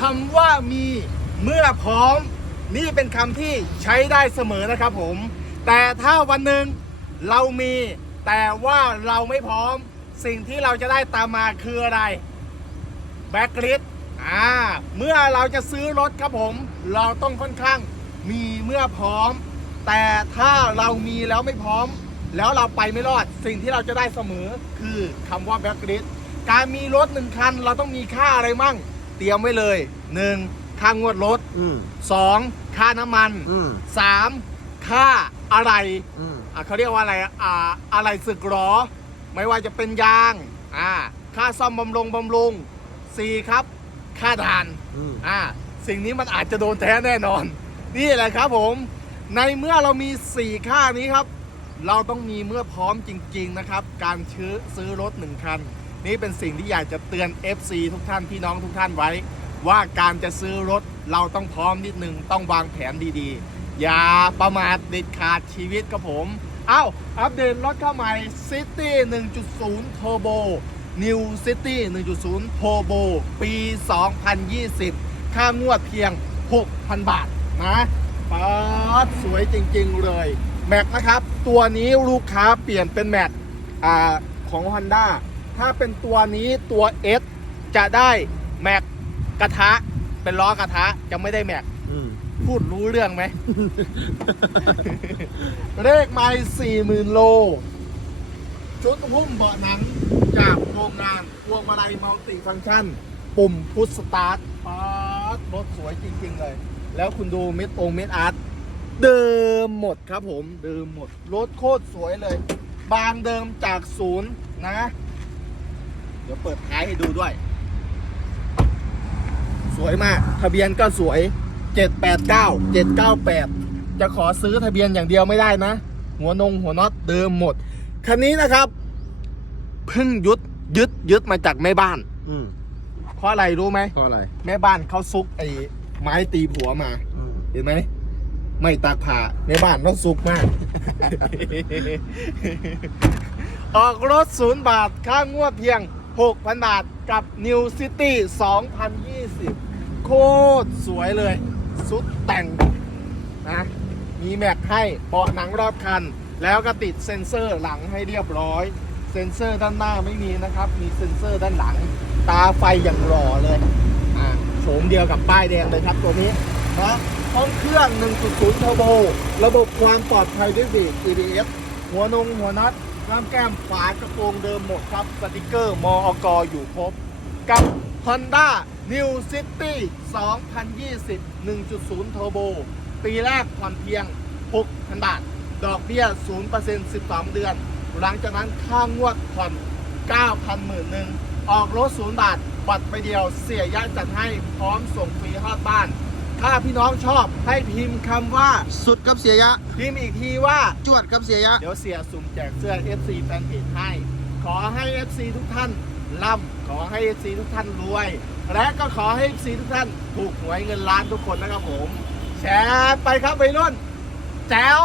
คำว่ามีเมื่อพร้อม นี่เป็นคำที่ใช้ได้เสมอนะครับผม แต่ถ้าวันหนึ่งเรามี แต่ว่าเราไม่พร้อม สิ่งที่เราจะได้ตามมาคืออะไรแบ็กลิสอ่าเมื่อเราจะซื้อรถครับผม เราต้องค่อนข้างมีเมื่อพร้อม แต่ถ้าเรามีแล้วไม่พร้อม แล้วเราไปไม่รอด สิ่งที่เราจะได้เสมอคือคำว่าแบ็กลิสการมีรถหนึ่งคัน เราต้องมีค่าอะไรมั่ง เตรียมไว้เลย 1. ค่างวดรถอืม 2. ค่าน้ำมันอืม 3. ค่าอะไรอืมอะเขาเรียกว่าอะไรอ่าอะไรสึกหรอ ไม่ว่าจะเป็นยางอ่าค่าซ่อมบำรุงบำรุง 4. ครับ ค่าด่าน อืมอ่าสิ่งนี้มันอาจจะโดนแท้แน่นอน นี่แหละครับผม ในเมื่อเรามี 4 ค่านี้ครับ เราต้องมีเมื่อพร้อมจริง ๆ นะครับ การซื้อซื้อรถ 1 คัน นี่เป็นสิ่งที่อยากจะเตือน FC ทุกท่านพี่น้องทุกท่านไว้ ว่าการจะซื้อรถเราต้องพร้อมนิดนึงต้องวางแผนดีๆ อย่าประมาทเด็ดขาดชีวิตครับผมเอ้าอัปเดตรถเข้าใหม่ City 1.0 Turbo New City 1.0 Turbo ปี 2020 ค่างวดเพียง 6,000 บาทนะป๊าดสวยจริงๆเลย แม็กนะครับ ตัวนี้ลูกค้าเปลี่ยนเป็นแม็กของ Honda ถ้าเป็นตัวนี้ตัว S จะได้แม็กกระทะ เป็นล้อกระทะจะไม่ได้แม็กอืมพูดรู้เรื่องไหม เลขไม้สี่หมื่นโล ชุดหุ้มเบาะหนังจากโรงงานพวงมาลัยมัลติฟังก์ชัน ปุ่มพุชสตาร์ทป๊าดรถสวยจริง ๆ เลย แล้วคุณดูเม็ดองเม็ดอาร์ตเดิมหมดครับผม เดิมหมด รถโคตรสวยเลย บางเดิมจากศูนย์นะเดี๋ยวเปิดท้ายให้ดูด้วย สวยมาก ทะเบียนก็สวย 789 798 จะขอซื้อทะเบียนอย่างเดียวไม่ได้นะ หัวนงหัวน็อตเดิมหมด คันนี้นะครับ เพิ่งยึดยึดยึดมาจากแม่บ้าน อืมเพราะอะไรรู้ไหม เพราะอะไร แม่บ้านเขาซุกไอ้ไม้ตีผัวมา อืมเห็นไหม ไม่ตากผ่าแม่บ้านต้องซุกมาก ออกรถศูนย์บาท ค่างวดเพียง 6,000 บาทกับ New City 2020 โคตรสวยเลย สุดแต่งนะมีแม็กให้เบาะหนังรอบคัน แล้วก็ติดเซ็นเซอร์หลังให้เรียบร้อย เซ็นเซอร์ด้านหน้าไม่มีนะครับ มีเซ็นเซอร์ด้านหลัง ตาไฟอย่างหล่อเลยอ่าโฉมเดียวกับป้ายแดงเลยครับตัวนี้นะห้องเครื่อง 1.0เทอร์โบ ระบบความปลอดภัยด้วยเบรก ABS หัวนงหัวน็อต ลำแก้มฝากระโปรงเดิมหมดครับ สติกเกอร์มอกอยู่ครบ กับ Honda New City 2020 1.0 Turbo ปีแรกผ่อนเพียง 6,000 บาท ดอกเบี้ย 0% 12 เดือน หลังจากนั้นค่างวดผ่อน 9,000หมื่นหนึ่งออกรถศูนย์บาท บัตรไปเดียวเสียยะจัดให้พร้อมส่งฟรีฮอดบ้าน ถ้าพี่น้องชอบให้พิมพ์คำว่า สุดกับเสียยะ พิมพ์อีกทีว่า จวดกับเสียยะ เดี๋ยวเสียสุ่มแจกเสื้อ FC แฟนเพจให้ ขอให้ FC ทุกท่านร่ำขอให้ FC ทุกท่านรวย และก็ขอให้ FC ทุกท่านถูกหวยเงินล้านทุกคนนะครับผม แชร์ไปครับไปรุ่นแจ๋ว